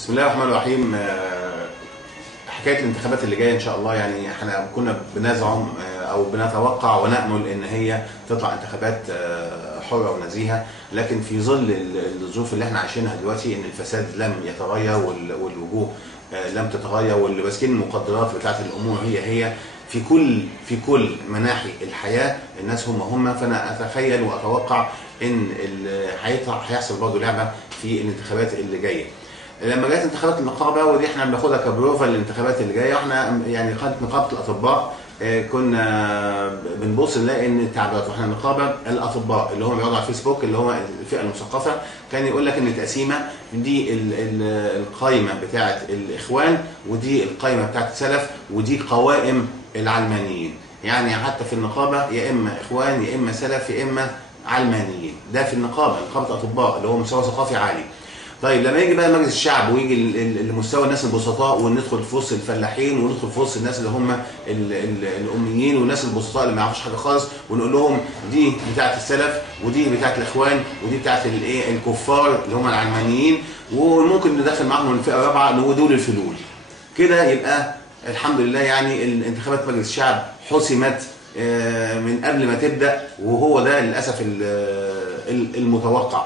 بسم الله الرحمن الرحيم. حكايه الانتخابات اللي جايه ان شاء الله، يعني احنا كنا بنزعم او بنتوقع ونامل ان هي تطلع انتخابات حره ونزيهه، لكن في ظل الظروف اللي احنا عايشينها دلوقتي ان الفساد لم يتغير والوجوه لم تتغير، واللي ماسكين المقدرات بتاعت الامور هي في كل مناحي الحياه الناس هم. فانا اتخيل واتوقع ان هيحصل برضه لعبه في الانتخابات اللي جايه. لما جت انتخابات النقابه، ودي احنا بناخدها كبروفا للانتخابات اللي جايه، احنا يعني قناه نقابه الاطباء كنا بنبص نلاقي ان التعبيرات، واحنا نقابه الاطباء اللي هم بيقعدوا على الفيسبوك اللي هو الفئه المثقفه، كان يقول لك ان التقسيمه دي القائمه بتاعه الاخوان، ودي القائمه بتاعه السلف، ودي قوائم العلمانيين. يعني حتى في النقابه يا اما اخوان يا اما سلف يا اما علمانيين. ده في النقابه، نقابه الاطباء اللي هو مستوى ثقافي عالي. طيب لما يجي بقى مجلس الشعب ويجي لمستوى الناس البسطاء، وندخل في وسط الفلاحين، وندخل في وسط الناس اللي هم الاميين والناس البسطاء اللي ما يعرفوش حاجه خالص، ونقول لهم دي بتاعه السلف ودي بتاعه الاخوان ودي بتاعه الكفار اللي هم العلمانيين، وممكن ندخل معاهم الفئه الرابعه ودول الفلول. كده يبقى الحمد لله يعني الانتخابات مجلس الشعب حسمت من قبل ما تبدا، وهو ده للاسف المتوقع.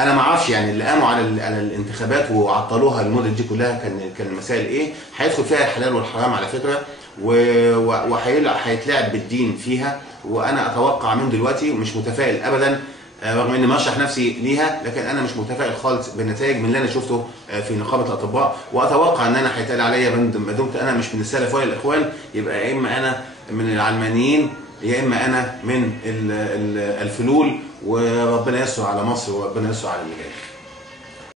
انا ما اعرفش يعني اللي قاموا على الانتخابات وعطلوها المده دي كلها كان المسائل ايه. هيدخل فيها الحلال والحرام على فكره، وهيتلعب بالدين فيها. وانا اتوقع من دلوقتي، ومش متفائل ابدا رغم اني مرشح نفسي ليها، لكن انا مش متفائل خالص بالنتائج من اللي انا شفته في نقابه الاطباء. واتوقع ان انا هيتقال عليا ما دمت انا مش من السلف ولا الاخوان، يبقى يا اما انا من العلمانيين يا اما انا من الفلول. وربنا يستر على مصر وربنا يستر على اللي جاي.